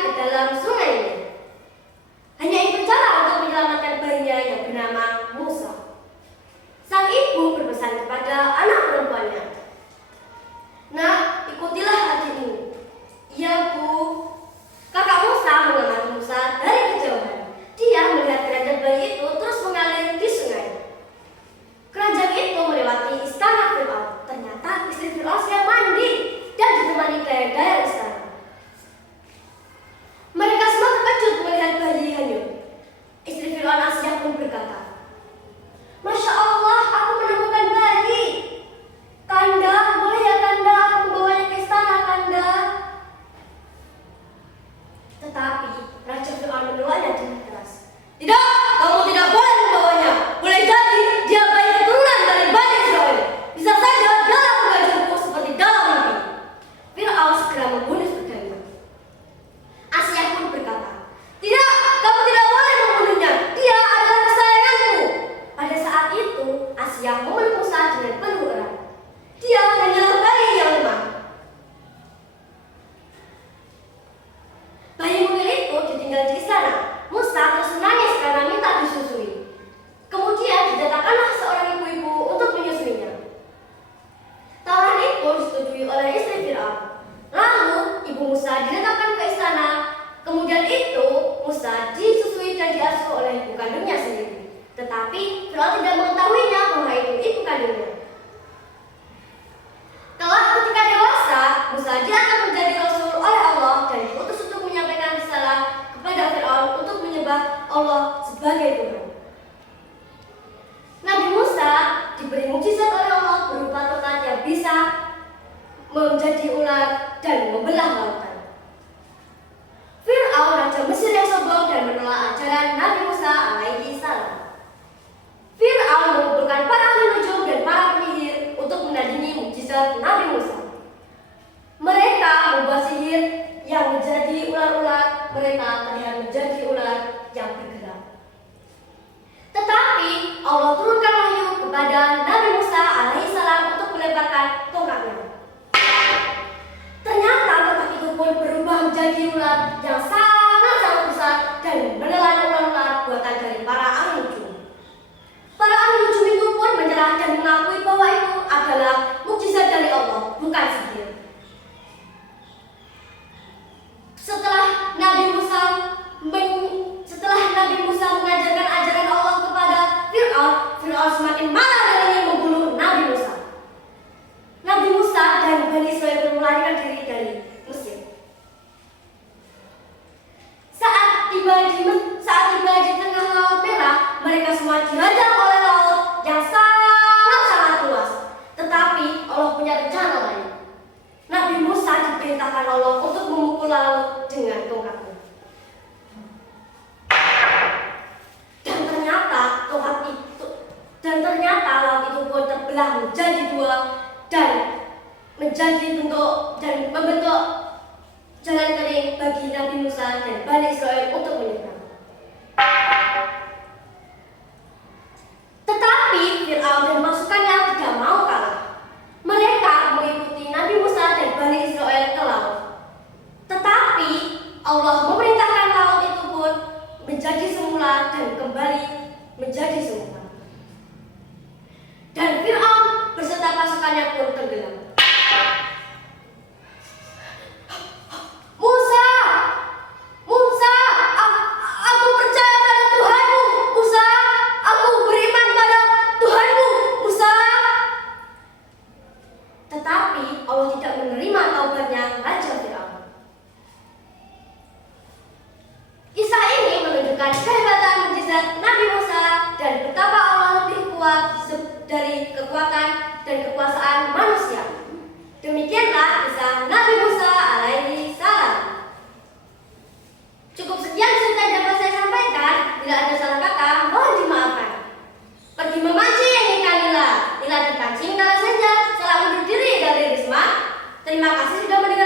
ke dalam sungainya. Hanya itu cara untuk menyelamatkan bayinya yang bernama Musa. Sang ibu berpesan kepada anak perempuannya, "Nak, ikutilah adik ini." "Iya, Bu." Kakak Musa mengamati Musa dari kejauhan. Dia melihat keranjang bayi itu terus mengalir di sungai. Keranjang itu melewati istana Fir'aun. Ternyata istri Fir'aun sedang mandi dan ditemani dayang-dayang istana. Mereka semua terkejut melihat bayi hanyut. Istri Fir'aun Asyah pun berkata, "Masya Allah, aku menemukan bayi. Kanda, boleh ya Kanda aku membawanya ke istana, Kanda?" Tetapi Raja Fir'aun menolaknya dengan keras. "Tidak, kamu tidak boleh membawanya. Boleh jadi dia bayi keturunan dari Bani Israel. Bisa saja dalam wajahku seperti dalam mimpi." Fir'aun segera membunuh saudaranya. Asyah pun berkata, "Tidak, kamu tidak boleh membunuhnya. Dia adalah kesayanganku." Pada saat itu, Asyah memeluk Musa dengan penuh erat. Dia hanyalah bayi yang lemah. Bayi mungil itu ditinggal di istana. Musa terus menangis karena minta disusui. Kemudian didatangkanlah seorang ibu-ibu untuk menyusuinya. Tawaran itu disetujui oleh istri Fir'aun. Lalu ibu Musa didatangkan ke istana. Kemudian itu Musa disusui dan diasuh oleh ibu kandungnya sendiri. Tetapi Fir'aun tidak mengetahuinya bahwa itu ibu kandungnya. Kelak ketika dewasa, Musa diangkat menjadi rasul oleh Allah dan diutus untuk menyampaikan risalah kepada Fir'aun untuk menyembah Allah sebagai Tuhan. Nabi Musa diberi mukjizat oleh Allah berupa tongkat yang bisa menjadi ular dan membelah lautan. Fir'aun raja Mesir yang sombong dan menolak ajaran Nabi Musa alaihi salam. Fir'aun mengumpulkan para ahli nujum dan para penyihir untuk menandingi mukjizat Nabi Musa. Mereka membuat sihir yang menjadi ular-ular. Mereka terlihat menjadi ular yang bergerak. Tetapi Allah turunkan wahyu kepada Nabi Musa alaihi salam untuk melemparkan tongkatnya. Ternyata tongkat itu pun berubah menjadi ular yang sangat besar dan menelan ular-ular buatan dari para ahli nujum. Para ahli nujum itu pun menyerah dan mengakui bahwa itu adalah mukjizat dari Allah, bukan sihir. Setelah Nabi Musa mengajarkan ajaran Allah kepada Fir'aun, Fir'aun semakin marah dan ingin membunuh Nabi Musa. Nabi Musa dan Bani Israel pun melarikan diri dari Mesir. Saat tiba di tengah Laut Merah, mereka semua dihadang oleh laut yang sangat luas. Tetapi Allah punya rencana lain. Nabi Musa diperintahkan Allah untuk memukul laut dengan tongkatnya. Dan ternyata laut itu pun terbelah menjadi dua dan membentuk jalan kering bagi Nabi Musa dan Bani Israel untuk menyeberang. Tetapi Fir'aun dan pasukannya tidak mau kalah. Mereka mengikuti Nabi Musa dan Bani Israel ke laut. Tetapi Allah memerintahkan laut itu pun menjadi semula dan kembali menjadi semula. Dan Fir'aun beserta pasukannya pun tenggelam. Musa, aku percaya pada Tuhanmu. Musa, aku beriman pada Tuhanmu. Musa. Tetapi Allah tidak menerima taubatnya Raja Fir'aun. Kisah ini menunjukkan kehebatan mukjizat Nabi Musa dan betapa Allah lebih kuat dari kekuatan dan kekuasaan manusia. Demikianlah kisah Nabi Musa alaihi salam. Cukup sekian cerita yang dapat saya sampaikan. Bila ada salah kata, mohon dimaafkan. Pergi memancing yang ikan nila dipancing kala saja. Salam undur diri dari Risma. Terima kasih sudah mendengar.